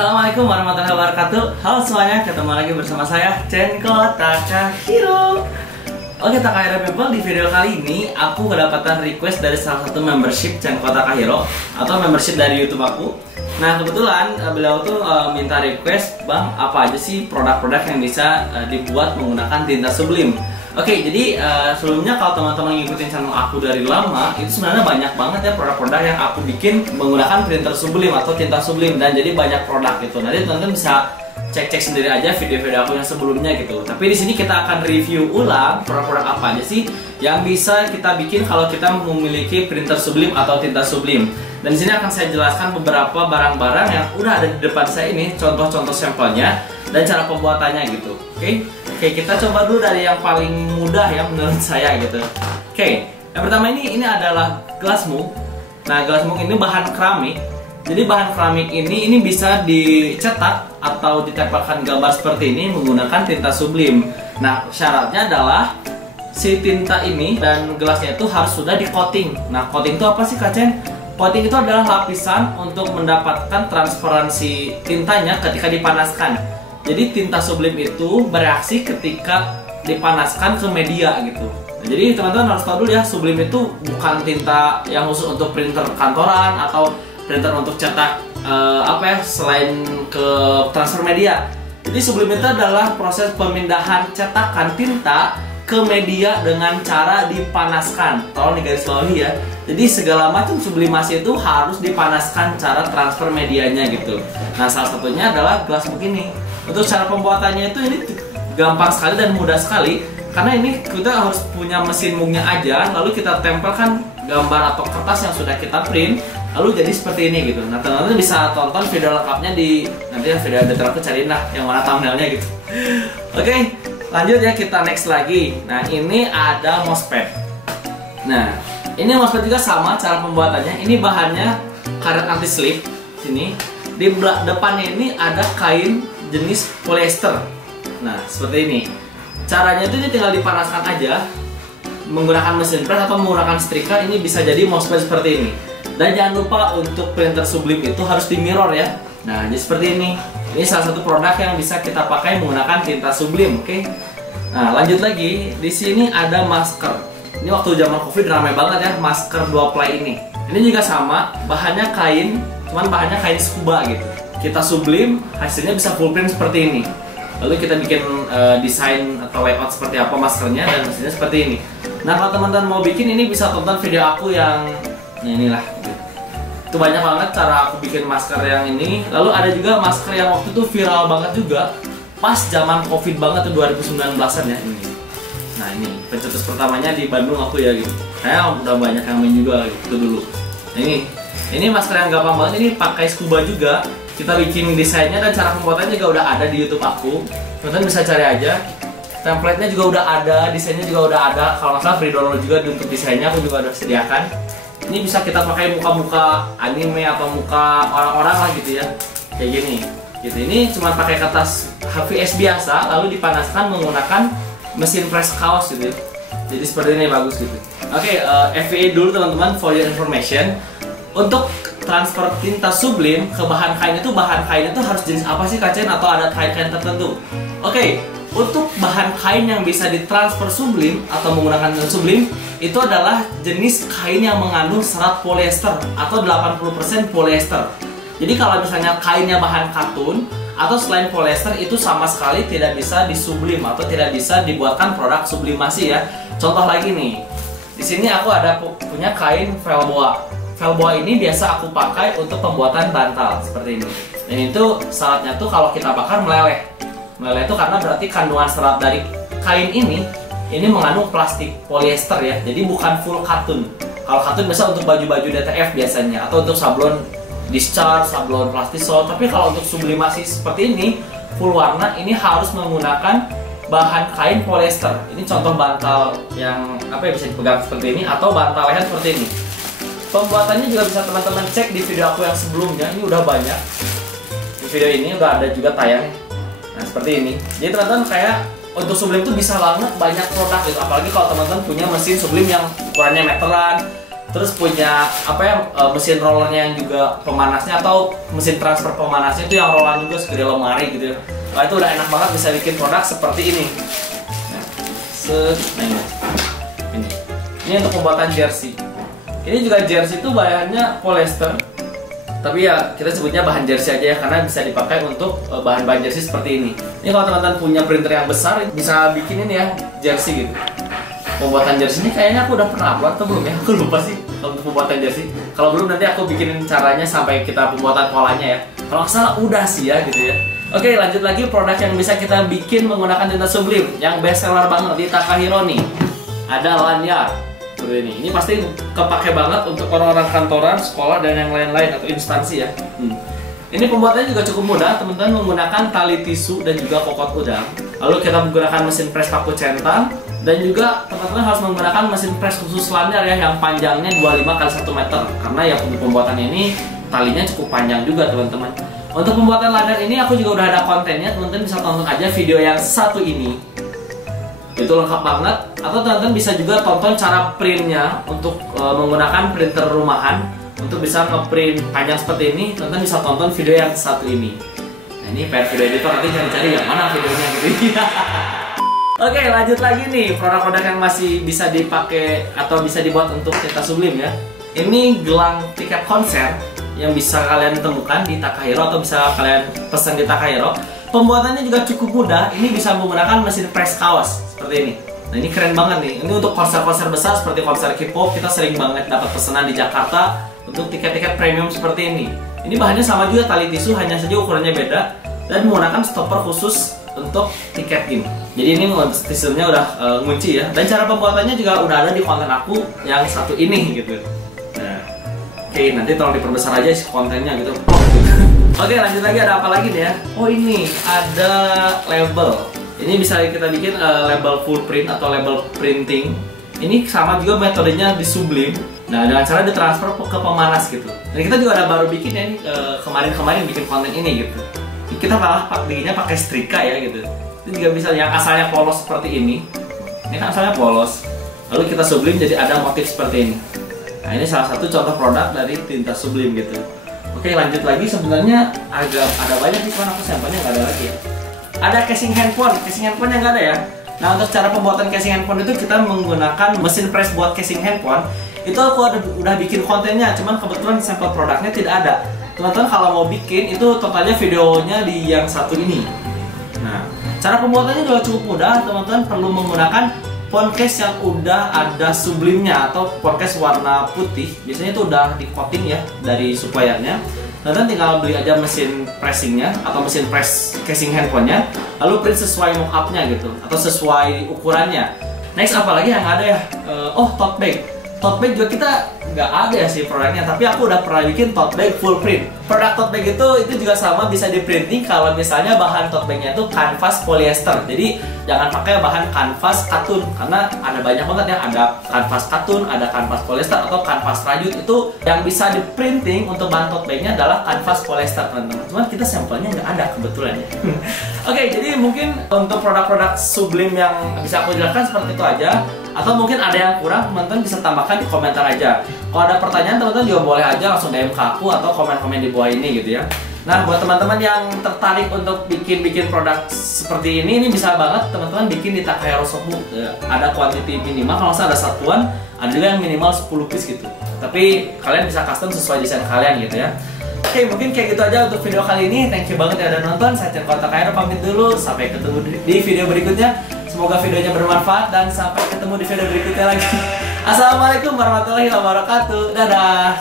Assalamualaikum warahmatullahi wabarakatuh. Halo semuanya, ketemu lagi bersama saya Cenko Takahiro. Oke Takahiro people, di video kali ini aku kedapatan request dari salah satu membership Cenko Takahiro atau membership dari YouTube aku. Nah kebetulan beliau tuh minta request, bang apa aja sih produk-produk yang bisa dibuat menggunakan tinta Sublime. Oke, jadi sebelumnya kalau teman-teman ngikutin channel aku dari lama, itu sebenarnya banyak banget ya produk-produk yang aku bikin menggunakan printer Sublime atau tinta Sublime, dan jadi banyak produk gitu. Nanti teman-teman bisa cek-cek sendiri aja video-video aku yang sebelumnya gitu. Tapi di sini kita akan review ulang produk-produk apa aja sih yang bisa kita bikin kalau kita memiliki printer Sublime atau tinta Sublime. Dan di sini akan saya jelaskan beberapa barang-barang yang udah ada di depan saya ini, contoh-contoh sampelnya dan cara pembuatannya gitu. Oke, kita coba dulu dari yang paling mudah ya menurut saya gitu. Oke, yang pertama ini adalah glass mug. Nah, glass mug ini bahan keramik. Jadi bahan keramik ini bisa dicetak atau ditempelkan gambar seperti ini menggunakan tinta Sublime. Nah, syaratnya adalah si tinta ini dan gelasnya itu harus sudah di coating. Nah, coating itu apa sih Kak Chen? Coating itu adalah lapisan untuk mendapatkan transparansi tintanya ketika dipanaskan. Jadi tinta Sublime itu bereaksi ketika dipanaskan ke media gitu. Nah, jadi teman-teman harus tahu dulu ya, Sublime itu bukan tinta yang khusus untuk printer kantoran atau printer untuk cetak selain ke transfer media. Jadi Sublime itu adalah proses pemindahan cetakan tinta ke media dengan cara dipanaskan. Tolong digarisbawahi ya. Jadi segala macam sublimasi itu harus dipanaskan cara transfer medianya gitu. Nah, salah satunya adalah glass mug ini. Untuk cara pembuatannya itu ini gampang sekali dan mudah sekali, karena ini kita harus punya mesin mugnya aja, lalu kita tempelkan gambar atau kertas yang sudah kita print, lalu jadi seperti ini gitu. Nah, teman-teman bisa tonton video lengkapnya di nanti ya, video detail aku cariin lah yang mana thumbnailnya gitu. Oke, lanjut ya, kita next lagi. Nah, ini ada MOSFET. Nah, ini MOSFET juga sama cara pembuatannya. Ini bahannya karet anti slip. Sini di depannya ini ada kain jenis polyester. Nah, seperti ini. Caranya itu ini tinggal dipanaskan aja menggunakan mesin press atau menggunakan setrika. Ini bisa jadi MOSFET seperti ini. Dan jangan lupa untuk printer Sublime itu harus di mirror ya. Nah, jadi seperti ini. Ini salah satu produk yang bisa kita pakai menggunakan tinta Sublime, oke? Nah, lanjut lagi. Di sini ada masker. Ini waktu zaman Covid ramai banget ya masker 2 ply ini. Ini juga sama, bahannya kain, cuman bahannya kain scuba gitu. Kita Sublime, hasilnya bisa full print seperti ini. Lalu kita bikin desain atau layout seperti apa maskernya, dan hasilnya seperti ini. Nah, kalau teman-teman mau bikin ini bisa tonton video aku yang inilah gitu. Itu banyak banget cara aku bikin masker yang ini. Lalu ada juga masker yang waktu itu viral banget juga pas zaman Covid banget tuh 2019-an ya ini. Nah, ini pencetus pertamanya di Bandung aku ya gitu. Kayak udah banyak yang main juga gitu dulu. Nah, ini masker yang gampang banget, ini pakai scuba juga. Kita bikin desainnya dan cara pembuatannya juga udah ada di YouTube aku. Teman-teman bisa cari aja. Template-nya juga udah ada, desainnya juga udah ada. Kalau nggak salah free download juga untuk desainnya, aku juga udah sediakan. Ini bisa kita pakai muka-muka anime atau muka orang-orang lah gitu ya. Kayak gini. Gitu. Ini cuma pakai kertas HVS biasa lalu dipanaskan menggunakan mesin press kaos gitu. Jadi seperti ini bagus gitu. Oke, FYI dulu teman-teman, for your information. Untuk transfer tinta Sublime ke bahan kain itu harus jenis apa sih Kak Chen, atau ada kain-kain tertentu? Oke, untuk bahan kain yang bisa ditransfer Sublime atau menggunakan Sublime itu adalah jenis kain yang mengandung serat polyester atau 80% polyester. Jadi kalau misalnya kainnya bahan katun atau selain polyester, itu sama sekali tidak bisa disublime atau tidak bisa dibuatkan produk sublimasi ya. Contoh lagi nih, di sini aku ada punya kain velboa. Velboa ini biasa aku pakai untuk pembuatan bantal seperti ini. Dan itu syaratnya tuh kalau kita bakar meleleh. Meleleh itu karena berarti kandungan serat dari kain ini mengandung plastik polyester ya. Jadi bukan full katun. Kalau katun biasa untuk baju-baju DTF biasanya, atau untuk sablon discharge, sablon plastisol. Tapi kalau untuk sublimasi seperti ini full warna, ini harus menggunakan bahan kain polyester. Ini contoh bantal yang bisa dipegang seperti ini, atau bantal leher seperti ini. Pembuatannya juga bisa teman-teman cek di video aku yang sebelumnya. Ini udah banyak. Di video ini udah ada juga tayang. Nah, seperti ini. Jadi teman-teman kayak untuk Sublime itu bisa banget banyak produk gitu. Apalagi kalau teman-teman punya mesin Sublime yang ukurannya meteran, terus punya apa ya, mesin rollernya yang juga pemanasnya atau mesin transfer pemanasnya itu yang rollan juga segede lemari gitu ya. Nah itu udah enak banget bisa bikin produk seperti ini. Nah, ini untuk pembuatan jersey. Ini juga jersey itu bahannya polyester, tapi ya kita sebutnya bahan jersey aja ya karena bisa dipakai untuk bahan-bahan jersey seperti ini. Ini kalau teman-teman punya printer yang besar bisa bikin ini ya jersey gitu. Pembuatan jersey ini kayaknya aku udah pernah buat atau belum ya? Aku lupa sih kalau untuk pembuatan jersey. Kalau belum nanti aku bikinin caranya sampai kita pembuatan polanya ya. Kalau nggak salah udah sih ya gitu ya. Oke, lanjut lagi produk yang bisa kita bikin menggunakan tinta sublim yang best seller banget di Takahiro nih. Ada lanyard seperti ini. Ini pasti kepake banget untuk orang-orang kantoran, sekolah dan yang lain-lain atau instansi ya. Ini pembuatannya juga cukup mudah, teman-teman menggunakan tali tisu dan juga kokot udang. Lalu kita menggunakan mesin press paku centang dan juga teman-teman harus menggunakan mesin press khusus lanyard ya yang panjangnya 25 x 1 meter karena ya untuk pembuatannya ini talinya cukup panjang juga teman-teman. Untuk pembuatan lanyard ini aku juga udah ada kontennya, teman-teman bisa tonton aja video yang satu ini. Itu lengkap banget. Atau teman-teman bisa juga tonton cara printnya untuk menggunakan printer rumahan untuk bisa ngeprint panjang seperti ini. Teman-teman bisa tonton video yang satu ini. Nah ini PR video editor nanti cari-cari yang mana videonya gitu. Oke, lanjut lagi nih produk-produk yang masih bisa dipakai atau bisa dibuat untuk tinta sublim ya. Ini gelang tiket konser yang bisa kalian temukan di Takahiro atau bisa kalian pesan di Takahiro. Pembuatannya juga cukup mudah. Ini bisa menggunakan mesin press kaos seperti ini. Nah ini keren banget nih. Ini untuk konser-konser besar seperti konser K-pop kita sering banget dapat pesanan di Jakarta untuk tiket-tiket premium seperti ini. Ini bahannya sama juga tali tisu, hanya saja ukurannya beda dan menggunakan stopper khusus untuk tiket ini. Jadi ini sistemnya udah ngunci ya. Dan cara pembuatannya juga udah ada di konten aku yang satu ini gitu. Oke, nanti tolong diperbesar aja kontennya gitu. Oke, lanjut lagi ada apa lagi nih ya? Oh ini ada label. Ini bisa kita bikin label full print atau label printing. Ini sama juga metodenya di sublim. Nah dengan cara ditransfer ke pemanas gitu. Dan kita juga ada baru bikin ya kemarin-kemarin bikin konten ini gitu. Kita malah bikinnya pakai setrika ya gitu. Itu juga bisa yang asalnya polos seperti ini. Ini kan asalnya polos. Lalu kita sublim jadi ada motif seperti ini. Nah ini salah satu contoh produk dari tinta sublim gitu. Oke lanjut lagi, sebenarnya agak ada banyak nih, cuman aku sampelnya nggak ada lagi ya. Ada casing handphone yang nggak ada ya. Nah untuk cara pembuatan casing handphone itu kita menggunakan mesin press buat casing handphone. Itu aku udah bikin kontennya, cuman kebetulan sampel produknya tidak ada. Teman-teman kalau mau bikin itu totalnya videonya di yang satu ini. Nah cara pembuatannya juga cukup mudah, teman-teman perlu menggunakan phone case yang udah ada sublimnya atau phone case warna putih. Biasanya itu udah di coating ya dari suppliernya. Dan tinggal beli aja mesin pressingnya atau mesin press casing handphonenya, lalu print sesuai mockupnya gitu atau sesuai ukurannya. Next apalagi yang ada ya? Oh tote bag. Tote bag juga kita nggak ada ya sih produknya, tapi aku udah pernah bikin tote bag full print. Produk tote bag itu juga sama bisa di printing kalau misalnya bahan tote bagnya itu kanvas polyester. Jadi jangan pakai bahan kanvas katun karena ada banyak banget ya, ada kanvas katun, ada kanvas polyester atau kanvas rajut. Itu yang bisa di printing untuk bahan tote bagnya adalah kanvas polyester teman-teman. Cuman kita sampelnya nggak ada kebetulan ya. Oke, jadi mungkin untuk produk-produk sublim yang bisa aku jelaskan seperti itu aja. Atau mungkin ada yang kurang, teman-teman bisa tambahkan di komentar aja. Kalau ada pertanyaan, teman-teman juga boleh aja langsung DM ke aku atau komen-komen di bawah ini gitu ya. Nah, buat teman-teman yang tertarik untuk bikin produk seperti ini bisa banget teman-teman bikin di Takahiro Shop. Ada quantity minimal, kalau nggak salah ada satuan, ada juga yang minimal 10 piece gitu. Tapi kalian bisa custom sesuai desain kalian gitu ya. Oke, mungkin kayak gitu aja untuk video kali ini. Thank you banget ya udah nonton. Saya Chen Takahiro pamit dulu. Sampai ketemu di video berikutnya. Semoga videonya bermanfaat dan sampai ketemu di video berikutnya lagi. Assalamualaikum warahmatullahi wabarakatuh. Dadah.